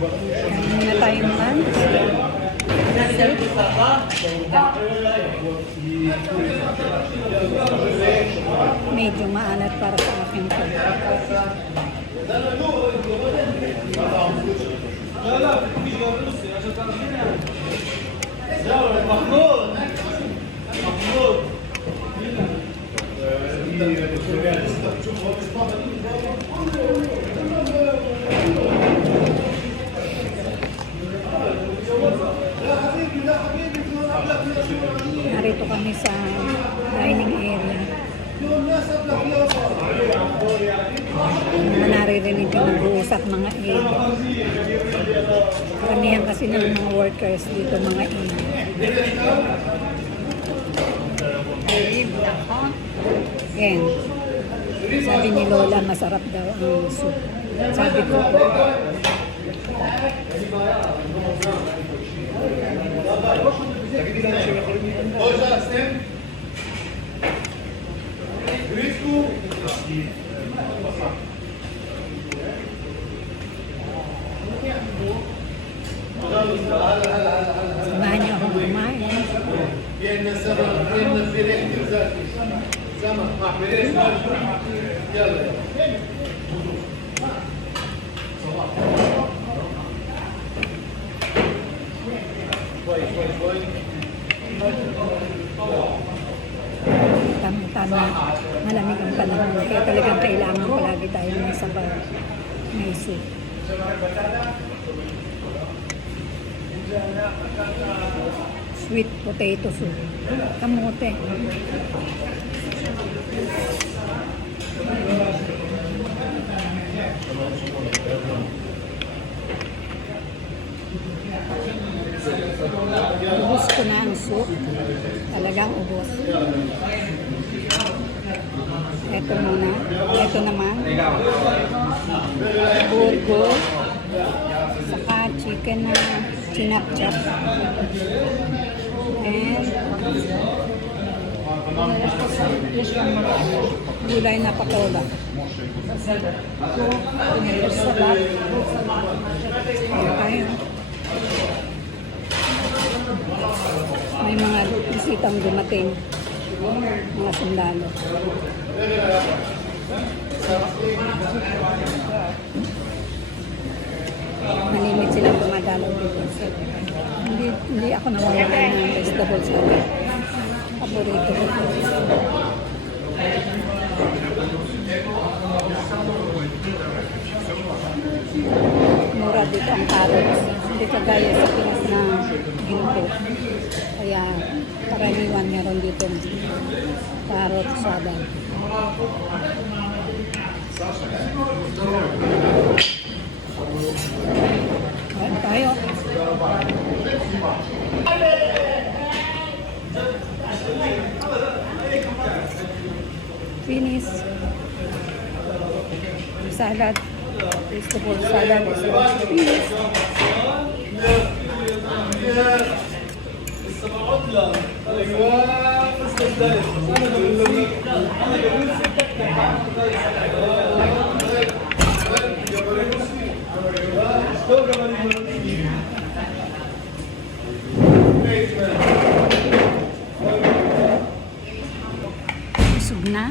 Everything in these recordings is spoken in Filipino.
Kain na tayong lunch. Medyo maalat para sa akin to. Narito kami sa dining area. Naririnig yung nag-uusap mga egg. Karamihan kasi ng mga workers dito mga egg. Yan. Sabi ni Lola masarap daw ang soup. Sabi ko samahan niyo akong kumain. Tama-tama, malamig ang panahon. Kaya talagang kailangan palagi tayo may sabaw, may soup. Sweet potato soup. Kamote. Ubus ko na ang soup. Talagang ubos. Ito muna. Ito naman. Burgo. Saka chicken na chinap-chap. And gulay na patola. Okay. May mga bisitang dumating. Mga sundalo. Malimit silang dumadalaw dito. Hindi ako nawawala ng vegetable salad. Paborito ko. Mura dito ang carrots. Hindi kagaya sa Pinas na ginto. Kaya karaniwan meron dito carrot salad. Kain tayo. Finish. Salad. Vegetable salad is also finished. Busog na.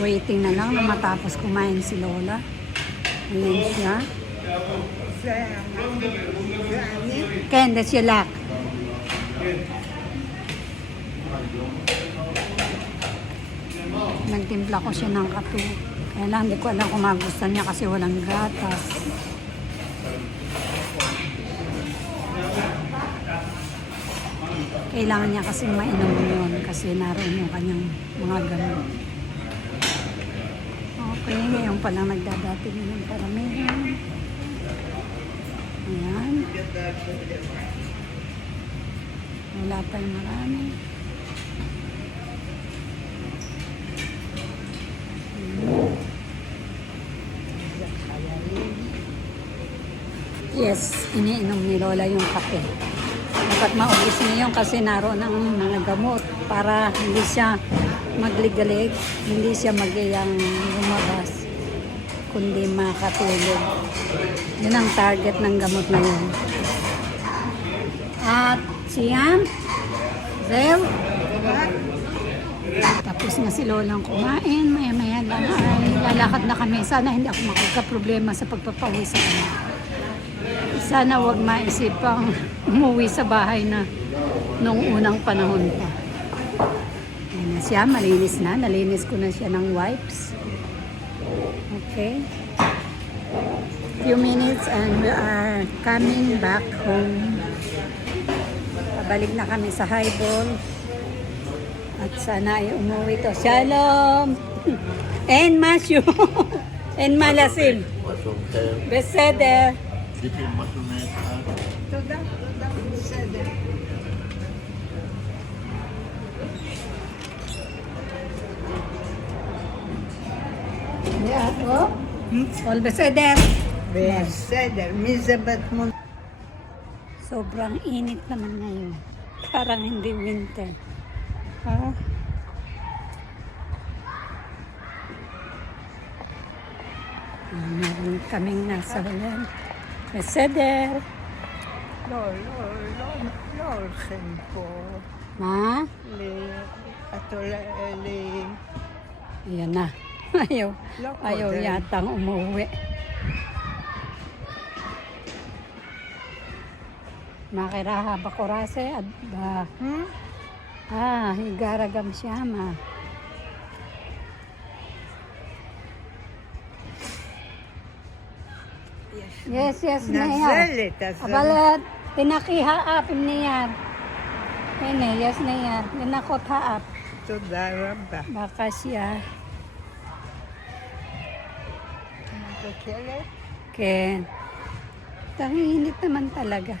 Waiting na lang na matapos kumain si Lola. Ayan siya. Ken, that's your luck. Nagtimpla ko siya ng kape. Kaya lang, hindi ko alam kung magustuhan niya kasi walang gatas. Kailangan niya kasi mainom yun kasi naroon yung kanyang mga gamot. Okay, ngayon palang nagdadating ng paramihan. Ayan. Wala tayong marami. Yes, iniinom ni Lola yung kape. Dapat maubos niya yun kasi naroon ang mga gamot para hindi siya magligalig, hindi siya magiyang lumabas. kundi makatulog. Yun ang target ng gamot na yun. At siyam, Zel, tapos na si Lolang kumain, maya-maya lang ay lalakad na kami. Sana hindi ako makagka-problema sa pagpapawi sa kanya. Sana wag maisipang umuwi sa bahay na nung unang panahon pa. Ayan na siya, malinis na. Nalinis ko na siya ng wipes. Okay. Few minutes and we are coming back home. Pabalik na kami sa Highball. At sana ay umuwi to. Shalom! En Masyo! En Malasim! Beseder! תודה, בסדר. All beseder! בסדר, מי זה בתמונה? Sobrang init naman ngayon. Parang hindi winter. Ha? Meron kaming nasa hulan. Beseder! לא, לא, לא, לא הולכים פה. Ma? את עולה לי... Ayan na. Ayaw. לא Ayaw קודם. yatang umuwi. Makiraha ba korase? Ba? Higaragam siya ma. Yes, Nayar. נזלת, אז... אבל תנקי האף עם נייר. הנה, יש נייר. לנקות האף. תודה רבה. בבקשה. מבקרת? Ken. Tanginit naman talaga.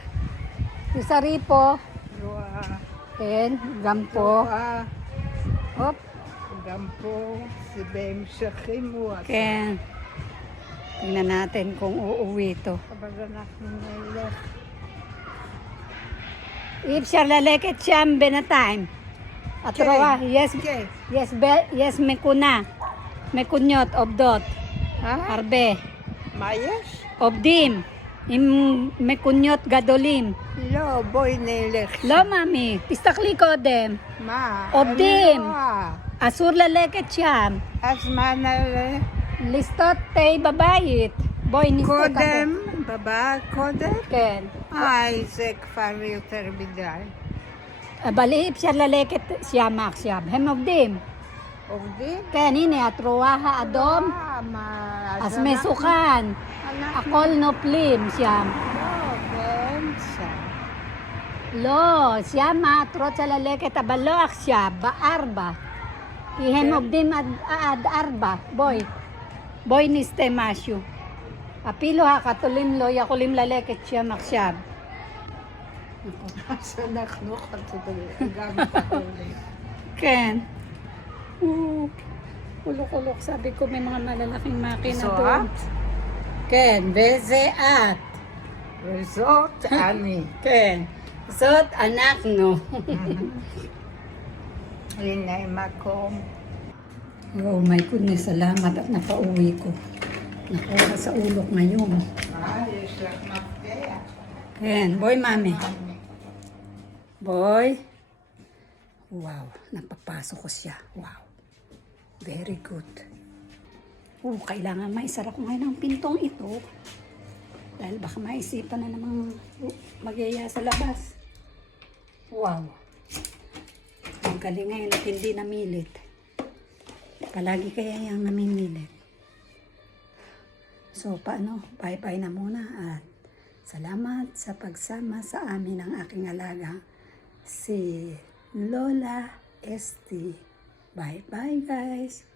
Yung saripo. רואה. Ken. Gampo. רואה. Hop. גם פה זה בהמשכים הוא עשה. Ken. Tingnan natin kung uuwi to. אבל אנחנו נלך. אי אפשר ללכת שם בינתיים. את כן, רואה? כן. יש מקונה. מקוניות עובדות. הרבה. מה יש? עובדים. עם מקוניות גדולים. לא, בואי נלך. לא מאמי, תסתכלי קודם. מה? עובדים. אני רואה. אסור ללכת שם. אז מה נעלה? לשתות תה בבית. בואי נשתה קודם? בבית קודם? כן. זה כבר יותר מדי. אבל אי אפשר ללכת שם עכשיו. הם עובדים. עובדים? כן, הנה, את רואה האדום? מה? אז אנחנו- מסוכן. אנחנו... הכל נופלים שם. לא, באמצע. לא, שם את רוצה ללכת, אבל לא עכשיו, בארבע. כי הם כן. עובדים עד ארבע. בואי נסתה משהו. אפילו החתולים לא יכולים ללכת שם עכשיו. אז אנחנו חתולים, גם חתולים. כן. Ulok-ulok, sabi ko may mga malalaking makina זו doon. את? כן, וזה את. וזאת אני. כן. זאת אנחנו. הנה מקום. Oh my goodness, salamat at napauwi ko. Nakuha sa ulok ngayon. יש לך מפתח. Ayan, boy mami. Boy. Wow, napapasok ko siya. Wow. Very good. Kailangan maisara ko ngayon ang pintong ito. Dahil baka maisipan na namang magyaya sa labas. Wow. Ang galing ngayon at hindi namilit. Palagi kaya yung namimilit. So, paano? Bye-bye na muna at salamat sa pagsama sa amin ng aking alaga, si Lola Esti. Bye-bye guys!